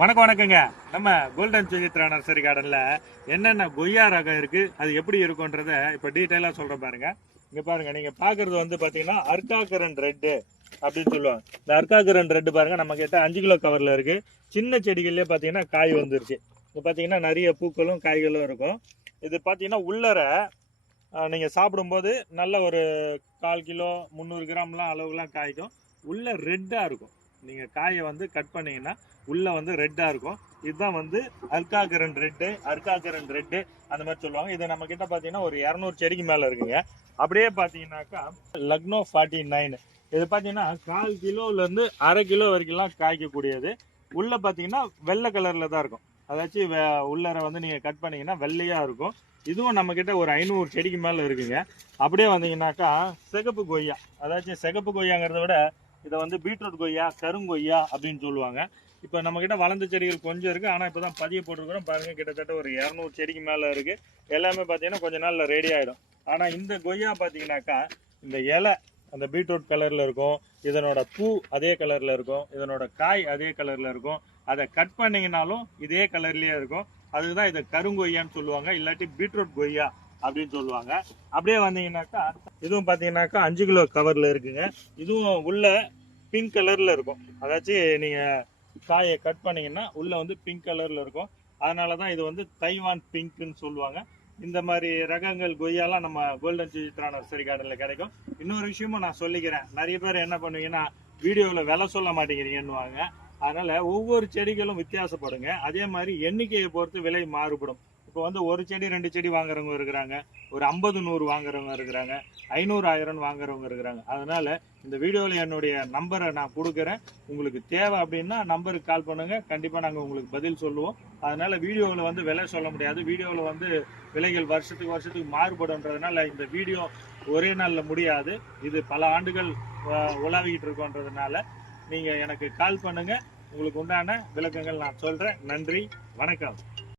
வணக்கம் வணக்கங்க. நம்ம கோல்டன் சுஜித்ரா நர்சரி கார்டன்ல என்னென்ன கொய்யா ரகம் இருக்கு அது எப்படி இருக்குன்றத இப்ப டீட்டெயிலா சொல்றேன் பாருங்க. இங்க பாருங்க நீங்க பாக்குறது வந்து பாத்தீங்கன்னா அர்காகரன் ரெட்டு அப்படின்னு சொல்லுவாங்க. இந்த அர்காகரன் ரெட்டு பாருங்க நம்ம கிட்ட அஞ்சு கிலோ கவர்ல இருக்கு. சின்ன செடிகள்லயே பாத்தீங்கன்னா காய் வந்துருச்சு. இப்போ பாத்தீங்கன்னா நிறைய பூக்களும் காய்களும் இருக்கும். இது பாத்தீங்கன்னா உள்ளர நீங்கள் நீங்க சாப்பிடும்போது நல்ல ஒரு கால் கிலோ முந்நூறு கிராம்லாம் அளவுலாம் காய்க்கும். உள்ள ரெட்டா இருக்கும். நீங்கள் காயை வந்து கட் பண்ணீங்கன்னா உள்ளே வந்து ரெட்டாக இருக்கும். இதுதான் வந்து அர்காகரன் ரெட்டு அர்காகரன் ரெட்டு அந்த மாதிரி சொல்லுவாங்க. இது நம்ம கிட்ட பார்த்தீங்கன்னா ஒரு இரநூறு செடிக்கு மேலே இருக்குங்க. அப்படியே பார்த்தீங்கன்னாக்கா லக்னோ ஃபார்ட்டி நைன் இது பார்த்தீங்கன்னா கால் கிலோலேருந்து அரை கிலோ வரைக்கும்லாம் காய்க்கக்கூடியது. உள்ளே பார்த்தீங்கன்னா வெள்ளை கலரில் தான் இருக்கும். அதாச்சும் வே உள்ளர வந்து நீங்கள் கட் பண்ணிங்கன்னா வெள்ளையாக இருக்கும். இதுவும் நம்மக்கிட்ட ஒரு ஐநூறு செடிக்கு மேலே இருக்குங்க. அப்படியே வந்தீங்கன்னாக்கா சிகப்பு கொய்யா. அதாச்சும் சிகப்பு கொய்யாங்கிறத விட இதை வந்து பீட்ரூட் கொய்யா கருங்கொய்யா அப்படின்னு சொல்லுவாங்க. இப்போ நம்மக்கிட்ட வளர்ந்த செடிகள் கொஞ்சம் இருக்குது ஆனால் இப்போ தான் பதிய போட்டிருக்கிறோம். பாருங்க கிட்டத்தட்ட ஒரு இரநூறு செடிக்கு மேலே இருக்குது எல்லாமே பார்த்தீங்கன்னா கொஞ்ச நாளில் ரெடி ஆகிடும் ஆனால் இந்த கொய்யா பார்த்தீங்கன்னாக்கா இந்த இலை அந்த பீட்ரூட் கலரில் இருக்கும். இதனோட பூ அதே கலரில் இருக்கும். இதனோட காய் அதே கலரில் இருக்கும். அதை கட் பண்ணிங்கனாலும் இதே கலர்லேயே இருக்கும். அதுதான் இதை கருங்கொய்யான்னு சொல்லுவாங்க. இல்லாட்டி பீட்ரூட் கொய்யா அப்படின்னு சொல்லுவாங்க. அப்படியே வந்தீங்கன்னாக்கா இதுவும் பார்த்தீங்கன்னாக்கா அஞ்சு கிலோ கவரில் இருக்குங்க. இதுவும் உள்ள பிங்க் கலரில் இருக்கும். அதாச்சும் நீங்கள் காயை கட் பண்ணிங்கன்னா உள்ளே வந்து பிங்க் கலரில் இருக்கும். அதனால தான் இது வந்து தைவான் பிங்க்னு சொல்லுவாங்க. இந்த மாதிரி ரகங்கள் கொய்யாலாம் நம்ம கோல்டன் சுஜித்ரா நர்சரி கார்டனில் கிடைக்கும். இன்னொரு விஷயமும் நான் சொல்லிக்கிறேன். நிறைய பேர் என்ன பண்ணுவீங்கன்னா வீடியோவில் விலை சொல்ல மாட்டேங்கிறீங்கன்னுவாங்க. அதனால் ஒவ்வொரு செடிகளும் வித்தியாசப்படுங்க. அதே மாதிரி எண்ணிக்கையை பொறுத்து விலை மாறுபடும். இப்போ வந்து ஒரு செடி ரெண்டு செடி வாங்குறவங்க இருக்கிறாங்க. ஒரு ஐம்பது நூறு வாங்குறவங்க இருக்கிறாங்க. ஐநூறு ஆயிரம் வாங்குறவங்க இருக்கிறாங்க. அதனால இந்த வீடியோவில் என்னுடைய நம்பரை நான் கொடுக்குறேன். உங்களுக்கு தேவை அப்படின்னா நம்பருக்கு கால் பண்ணுங்க. கண்டிப்பாக நாங்கள் உங்களுக்கு பதில் சொல்லுவோம். அதனால வீடியோவில் வந்து விலை சொல்ல முடியாது. வீடியோவில் வந்து விலைகள் வருஷத்துக்கு வருஷத்துக்கு மாறுபடுன்றதுனால இந்த வீடியோ ஒரே நாளில் முடியாது. இது பல ஆண்டுகள் உலாவிக்கிட்டு இருக்கோன்றதுனால நீங்கள் எனக்கு கால் பண்ணுங்கள் உங்களுக்கு உண்டான விளக்கங்கள் நான் சொல்கிறேன் நன்றி. வணக்கம்.